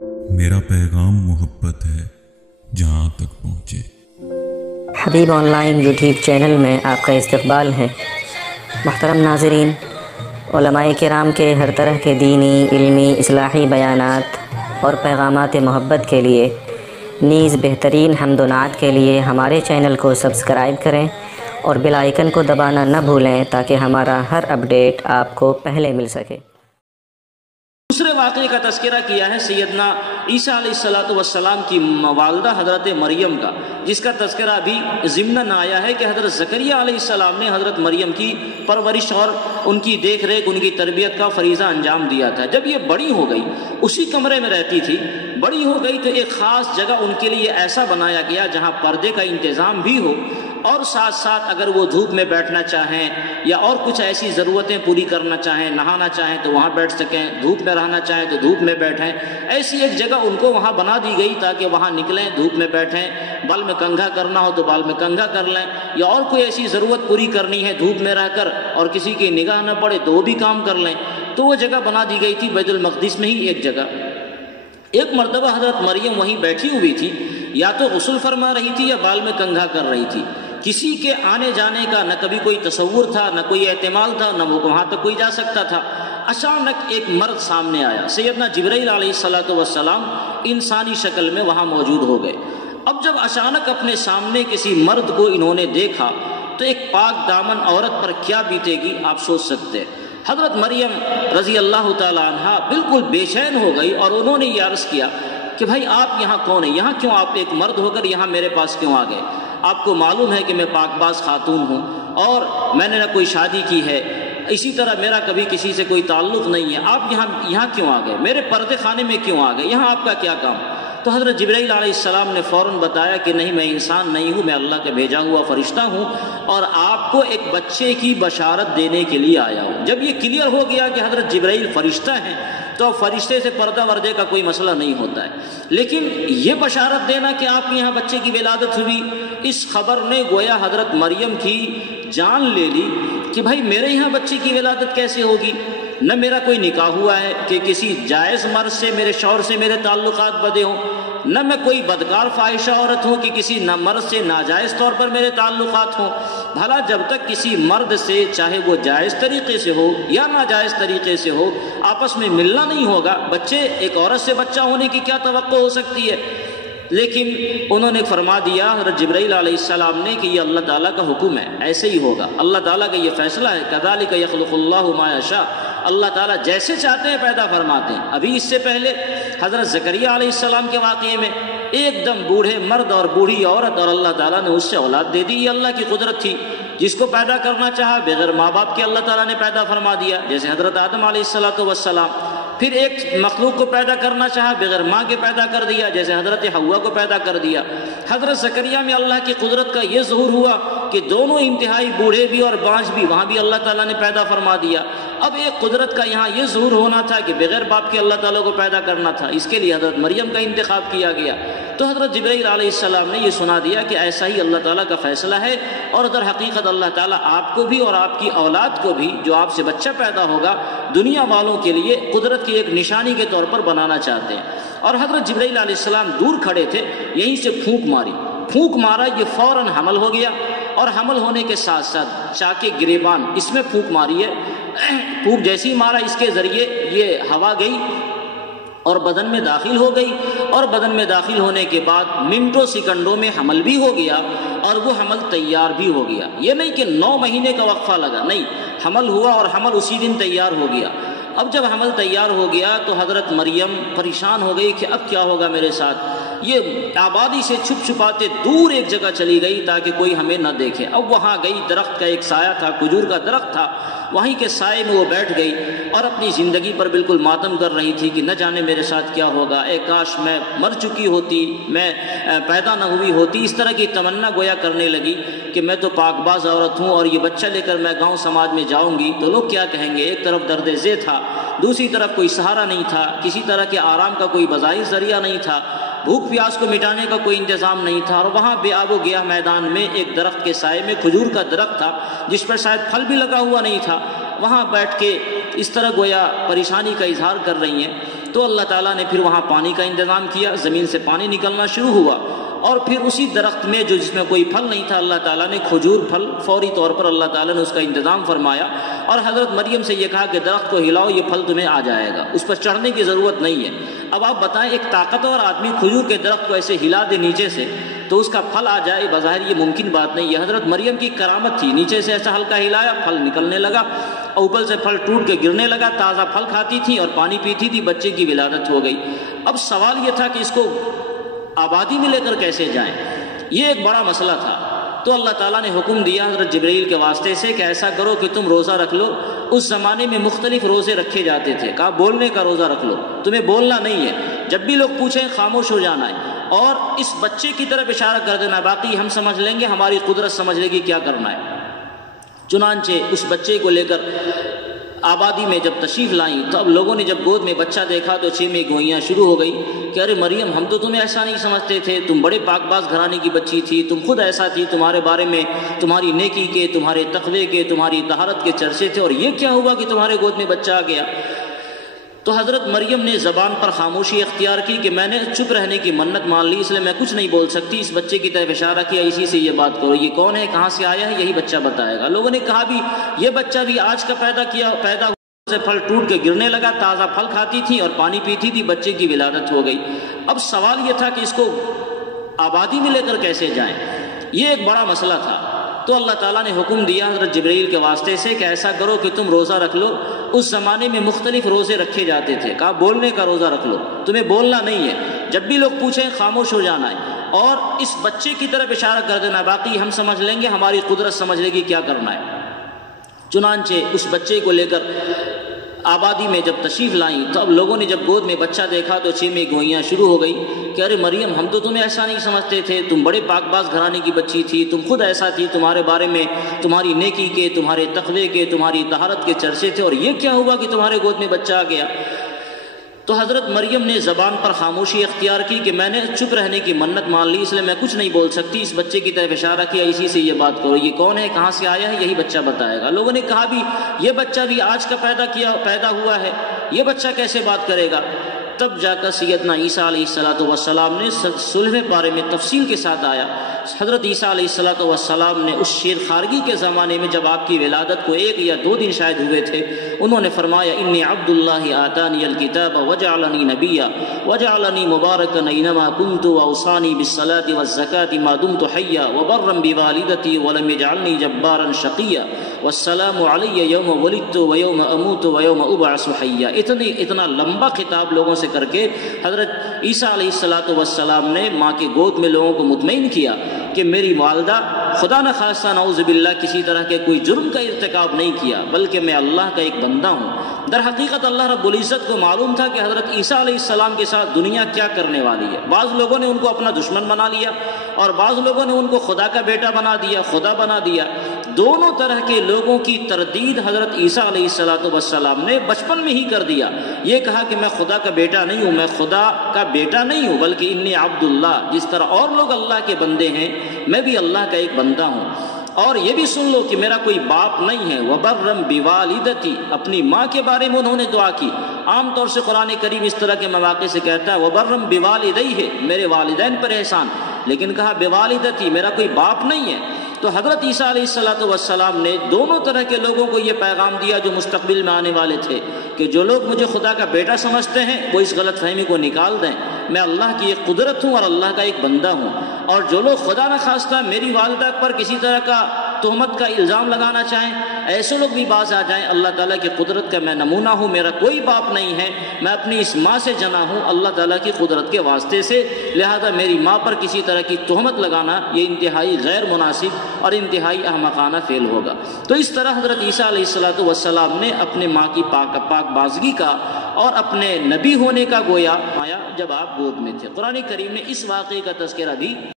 मेरा पैगाम मोहब्बत है जहाँ तक पहुँचे। हबीब ऑनलाइन यूट्यूब चैनल में आपका इस्तकबाल है। मुहतरम नाज़रीन, उलमाए किराम के हर तरह के दीनी, इल्मी, इस्लाही बयानात और पैगामात मोहब्बत के लिए नीज़ बेहतरीन हम्द व नात के लिए हमारे चैनल को सब्सक्राइब करें और बेल आइकन को दबाना न भूलें ताकि हमारा हर अपडेट आपको पहले मिल सके। दूसरे वाक़े का तज़किरा किया है सैयदना ईसा अलैहिस्सलातु वस्सलाम की वालिदा हज़रत मरियम का, जिसका तज़किरा अभी ज़िम्नन आया है कि हज़रत ज़करिया अलैहिस्सलाम ने हज़रत मरियम की परवरिश और उनकी देख रेख, उनकी तरबियत का फ़रीज़ा अंजाम दिया था। जब ये बड़ी हो गई, उसी कमरे में रहती थी, बड़ी हो गई तो एक ख़ास जगह उनके लिए ऐसा बनाया गया जहाँ पर्दे का इंतज़ाम भी हो और साथ साथ अगर वो धूप में बैठना चाहें या और कुछ ऐसी ज़रूरतें पूरी करना चाहें, नहाना चाहें तो वहाँ बैठ सकें, धूप में रहना चाहें तो धूप में बैठें। ऐसी एक जगह उनको वहाँ बना दी गई ताकि वहाँ निकलें, धूप में बैठें, बाल में कंघा करना हो तो बाल में कंघा कर लें, या और कोई ऐसी ज़रूरत पूरी करनी है धूप में रहकर और किसी की निगाह न पड़े तो वो भी काम कर लें। तो वो जगह बना दी गई थी बैतुल मक़दिस में ही एक जगह। एक मरतबा हज़रत मरियम वहीं बैठी हुई थी, या तो गुस्ल फरमा रही थी या बाल में कंघा कर रही थी। किसी के आने जाने का न कभी कोई तसव्वुर था, न कोई एहतिमाल था, न वो वहाँ तक कोई जा सकता था। अचानक एक मर्द सामने आया। सैयदना जिब्राइल अलैहिस्सलातु वस्सलाम इंसानी शक्ल में वहाँ मौजूद हो गए। अब जब अचानक अपने सामने किसी मर्द को इन्होंने देखा तो एक पाक दामन औरत पर क्या बीतेगी आप सोच सकते हैं। हज़रत मरियम रज़ी अल्लाह ताला अन्हा बिल्कुल बेचैन हो गई और उन्होंने ये अर्ज़ किया कि भाई आप यहाँ कौन है, यहाँ क्यों आप एक मर्द होकर यहाँ मेरे पास क्यों आ गए? आपको मालूम है कि मैं पाकबाज खातून हूँ और मैंने ना कोई शादी की है, इसी तरह मेरा कभी किसी से कोई ताल्लुक़ नहीं है, आप यहाँ क्यों आ गए, मेरे पर्दे खाने में क्यों आ गए, यहाँ आपका क्या काम? तो हज़रत जिब्राइल अलैहिस्सलाम ने फ़ौरन बताया कि नहीं, मैं इंसान नहीं हूँ, मैं अल्लाह के भेजा हुआ फ़रिश्ता हूँ और आपको एक बच्चे की बशारत देने के लिए आया हूँ। जब ये क्लियर हो गया कि हज़रत जिब्राइल फ़रिश्ता हैं तो फ़रिश्ते से पर्दा वर्दे का कोई मसला नहीं होता है, लेकिन ये बशारत देना कि आप यहाँ बच्चे की विलादत हुई, इस खबर ने गोया हज़रत मरियम की जान ले ली कि भाई मेरे यहाँ बच्चे की विलादत कैसे होगी? न मेरा कोई निकाह हुआ है कि किसी जायज़ मर्द से, मेरे शौहर से मेरे ताल्लुकात बदे हों, न मैं कोई बदकार फाहिशा औरत हूँ कि किसी मर्द से नाजायज़ तौर पर मेरे ताल्लुकात हों। भला जब तक किसी मर्द से, चाहे वो जायज़ तरीक़े से हो या नाजायज़ तरीक़े से हो, आपस में मिलना नहीं होगा, बच्चे एक औरत से बच्चा होने की क्या तवक्को हो सकती है? लेकिन उन्होंने फरमा दिया हज़रत जिब्राइल अलैहिस्सलाम ने कि ये अल्लाह ताला का हुक्म है, ऐसे ही होगा, अल्लाह ताला का ये फ़ैसला है। कज़ालिका यख़्लुक़ुल्लाहु मा यशा, अल्लाह ताला जैसे चाहते हैं पैदा फरमाते हैं। अभी इससे पहले हज़रत ज़करिया अलैहिस्सलाम के वाक़े में एकदम बूढ़े मर्द और बूढ़ी औरत और अल्लाह ताला ने उससे औलाद दे दी। ये अल्लाह की कुदरत थी, जिसको पैदा करना चाहा बग़ैर माँ बाप के अल्लाह ताला ने पैदा फरमा दिया, जैसे हज़रत आदम अलैहिस्सलातु वस्सलाम। फिर एक मखलूक को पैदा करना चाहा बग़ैर माँ के पैदा कर दिया, जैसे हज़रत हव्वा को पैदा कर दिया। हज़रत ज़करिया में अल्लाह की कुदरत का ये ज़हूर हुआ कि दोनों इंतहाई बूढ़े भी और बाँझ भी, वहाँ भी अल्लाह ताला ने पैदा फरमा दिया। अब एक कुदरत का यहाँ ये ज़हूर होना था कि बग़ैर बाप के अल्लाह ताला को पैदा करना था, इसके लिए हज़रत मरियम का इंतखाब किया गया। तो हज़रत जिब्राइल अलैहिस्सलाम ने ये सुना दिया कि ऐसा ही अल्लाह ताला का फ़ैसला है और दर हकीकत अल्लाह ताला आपको भी और आपकी औलाद को भी, जो आपसे बच्चा पैदा होगा, दुनिया वालों के लिए कुदरत की एक निशानी के तौर पर बनाना चाहते हैं। और हज़रत जिब्राइल अलैहिस्सलाम दूर खड़े थे, यहीं से फूंक मारा, ये फ़ौरन हमल हो गया और हमल होने के साथ साथ चाके गिरेबान इसमें फूंक मारी है। फूंक जैसी मारा, इसके ज़रिए ये हवा गई और बदन में दाखिल हो गई और बदन में दाखिल होने के बाद मिनटों सेकंडों में हमल भी हो गया और वो हमल तैयार भी हो गया। ये नहीं कि 9 महीने का वक्फा लगा, नहीं, हमल हुआ और हमल उसी दिन तैयार हो गया। अब जब हमल तैयार हो गया तो हज़रत मरियम परेशान हो गई कि अब क्या होगा मेरे साथ। ये आबादी से छुप छुपाते दूर एक जगह चली गई ताकि कोई हमें न देखे। अब वहाँ गई, दरख्त का एक साया था, खजूर का दरख्त था, वहीं के साए में वो बैठ गई और अपनी ज़िंदगी पर बिल्कुल मातम कर रही थी कि न जाने मेरे साथ क्या होगा, काश मैं मर चुकी होती, मैं पैदा न हुई होती। इस तरह की तमन्ना गोया करने लगी कि मैं तो पाकबाज औरत हूँ और ये बच्चा लेकर मैं गांव समाज में जाऊँगी तो लोग क्या कहेंगे। एक तरफ दर्द ज़े था, दूसरी तरफ कोई सहारा नहीं था, किसी तरह के आराम का कोई बज़ाहिर ज़रिया नहीं था, भूख प्यास को मिटाने का कोई इंतज़ाम नहीं था। और वहाँ बेआबो गया मैदान में एक दरख्त के साए में, खजूर का दरख्त था जिस पर शायद फल भी लगा हुआ नहीं था, वहाँ बैठ के इस तरह गोया परेशानी का इजहार कर रही हैं تو اللہ تعالیٰ نے پھر وہاں پانی کا انتظام کیا، زمین سے پانی نکلنا شروع ہوا، اور پھر اسی درخت میں جو جس میں کوئی پھل نہیں تھا، اللہ تعالیٰ نے کھجور پھل فوری طور پر اللہ تعالیٰ نے اس کا انتظام فرمایا، اور حضرت مریم سے یہ کہا کہ درخت کو ہلاؤ، یہ پھل تمہیں آ جائے گا، اس پر چڑھنے کی ضرورت نہیں ہے۔ اب آپ بتائیں، ایک طاقتور آدمی کھجور کے درخت کو ایسے ہلا دے نیچے سے تو اس کا پھل آ جائے، بظاہر یہ ممکن بات نہیں۔ یہ حضرت مریم کی کرامت تھی، نیچے سے ایسا ہلکا ہلایا، پھل نکلنے لگا، اوپر سے پھل ٹوٹ کے گرنے لگا، تازہ پھل کھاتی تھی اور پانی پیتی تھی، بچے کی ولادت ہو گئی۔ اب سوال یہ تھا کہ اس کو آبادی میں لے کر کیسے جائیں، یہ ایک بڑا مسئلہ تھا۔ تو اللہ تعالیٰ نے حکم دیا حضرت جبرائیل کے واسطے سے کہ ایسا کرو کہ تم روزہ رکھ لو۔ اس زمانے میں مختلف روزے رکھے جاتے تھے، کہا بولنے کا روزہ رکھ لو، تمہیں بولنا نہیں ہے، جب بھی لوگ پوچھیں خاموش ہو جانا ہے، اور اس بچے کی طرف اشارہ کر دینا، باقی ہم سمجھ لیں گے، ہماری قدرت سمجھ لے گی کیا کرنا ہے۔ چنانچہ اس بچے کو لے کر آبادی میں جب تشریف لائیں تو اب لوگوں نے جب گود میں بچہ دیکھا تو چیمیں گوئیاں شروع ہو گئی کہ ارے مریم، ہم تو تمہیں ایسا نہیں سمجھتے تھے، تم بڑے پاک باز گھرانے کی بچی تھی، تم خود ایسا تھی، تمہارے بارے میں تمہاری نیکی کے، تمہارے تقوی کے، تمہاری طہارت کے چرچے تھے، اور یہ کیا ہوا کہ تمہارے گود میں بچہ آ گیا؟ تو حضرت مریم نے زبان پر خاموشی اختیار کی کہ میں نے چپ رہنے کی منت مان لی، اس لیے میں کچھ نہیں بول سکتی۔ اس بچے کی طرف اشارہ کیا، اسی سے یہ بات کرو، یہ کون ہے، کہاں سے آیا ہے، یہی بچہ بتائے گا۔ لوگوں نے کہا بھی یہ بچہ بھی آج کا پیدا ہوا سے پھل ٹوٹ کے گرنے لگا، تازہ پھل کھاتی تھی اور پانی پیتی تھی، بچے کی ولادت ہو گئی۔ اب سوال یہ تھا کہ اس کو آبادی میں لے کر کیسے جائیں، یہ ایک بڑا مسئلہ تھا۔ تو اللہ تعالیٰ نے حکم دیا حضرت جبرائیل کے واسطے سے کہ ایسا کرو کہ تم روزہ رکھ لو۔ اس زمانے میں مختلف روزے رکھے جاتے تھے، کہا بولنے کا روزہ رکھ لو، تمہیں بولنا نہیں ہے، جب بھی لوگ پوچھیں خاموش ہو جانا ہے، اور اس بچے کی طرف اشارہ کر دینا، باقی ہم سمجھ لیں گے، ہماری قدرت سمجھ لے گی کیا کرنا ہے۔ چنانچہ اس بچے کو لے کر آبادی میں جب تشریف لائیں تو اب لوگوں نے جب گود میں بچہ دیکھا تو چیمیں گوئیاں شروع ہو گئی کہ ارے مریم، ہم تو تمہیں ایسا نہیں سمجھتے تھے، تم بڑے پاک باز گھرانے کی بچی تھی، تم خود ایسا تھی، تمہارے بارے میں تمہاری نیکی کے، تمہارے تقوی کے، تمہاری طہارت کے چرچے تھے، اور یہ کیا ہوا کہ تمہارے گود میں بچہ آ گیا؟ تو حضرت مریم نے زبان پر خاموشی اختیار کی کہ میں نے چپ رہنے کی منت مان لی، اس لیے میں کچھ نہیں بول سکتی۔ اس بچے کی طرف اشارہ کیا، اسی سے یہ بات کرو، یہ کون ہے، کہاں سے آیا ہے، یہی بچہ بتائے گا۔ لوگوں نے کہا بھی یہ بچہ بھی آج کا پیدا ہوا ہے، یہ بچہ کیسے بات کرے گا؟ تب جا کر سیدنا عیسیٰ علیہ السلام نے 16ویں پارے میں تفصیل کے ساتھ آیا۔ حضرت عیسیٰ علیہ السلام نے اس شیر خارگی کے زمانے میں جب آپ کی ولادت کو 1 یا 2 دن شاید ہوئے تھے، انہوں نے فرمایا انی عبد اللہ آتانی الکتاب وجعلنی نبیا وجعلنی مبارکا اینما کنت واوصانی بالصلاة والزکاة ما دمت حیا وبرا بوالدتی ولم یجعلنی جبارا شقیا والسلام علی یوم ولدت ویوم اموت ویوم ابعث حیا۔ اتنا لمبا خطاب لوگوں سے کر کے حضرت عیسیٰ علیہ السلام نے ماں کے گود میں لوگوں کو مطمئن کیا کہ میری والدہ خدا نہ خواستہ نعوذ باللہ کسی طرح کے کوئی جرم کا ارتکاب نہیں کیا، بلکہ میں اللہ کا ایک بندہ ہوں۔ در حقیقت اللہ رب العزت کو معلوم تھا کہ حضرت عیسیٰ علیہ السلام کے ساتھ دنیا کیا کرنے والی ہے۔ بعض لوگوں نے ان کو اپنا دشمن بنا لیا، اور بعض لوگوں نے ان کو خدا کا بیٹا بنا دیا، خدا بنا دیا۔ دونوں طرح کے لوگوں کی تردید حضرت عیسیٰ علیہ السلام نے بچپن میں ہی کر دیا۔ یہ کہا کہ میں خدا کا بیٹا نہیں ہوں، میں خدا کا بیٹا نہیں ہوں، بلکہ انی عبداللہ، جس طرح اور لوگ اللہ کے بندے ہیں میں بھی اللہ کا ایک بندہ ہوں۔ اور یہ بھی سن لو کہ میرا کوئی باپ نہیں ہے۔ وبرم بوالدتی، اپنی ماں کے بارے میں انہوں نے دعا کی۔ عام طور سے قرآن کریم اس طرح کے مواقع سے کہتا ہے وبرم بوالدیہ، میرے والدین پر احسان، لیکن کہا بوالدتی، میرا کوئی باپ نہیں ہے۔ تو حضرت عیسیٰ علیہ السلام نے دونوں طرح کے لوگوں کو یہ پیغام دیا جو مستقبل میں آنے والے تھے کہ جو لوگ مجھے خدا کا بیٹا سمجھتے ہیں وہ اس غلط فہمی کو نکال دیں، میں اللہ کی ایک قدرت ہوں اور اللہ کا ایک بندہ ہوں۔ اور جو لوگ خدا نہ خواستہ میری والدہ پر کسی طرح کا تہمت کا الزام لگانا چاہیں، ایسے لوگ بھی باز آ جائیں، اللہ تعالیٰ کی قدرت کا میں نمونہ ہوں، میرا کوئی باپ نہیں ہے، میں اپنی اس ماں سے جنا ہوں اللہ تعالیٰ کی قدرت کے واسطے سے، لہذا میری ماں پر کسی طرح کی تہمت لگانا یہ انتہائی غیر مناسب اور انتہائی احمقانہ فعل ہوگا۔ تو اس طرح حضرت عیسیٰ علیہ السلام نے اپنے ماں کی پاک بازگی کا اور اپنے نبی ہونے کا گویا پایا جب آپ گود میں تھے۔ قرآن کریم نے اس واقعے کا تذکرہ بھی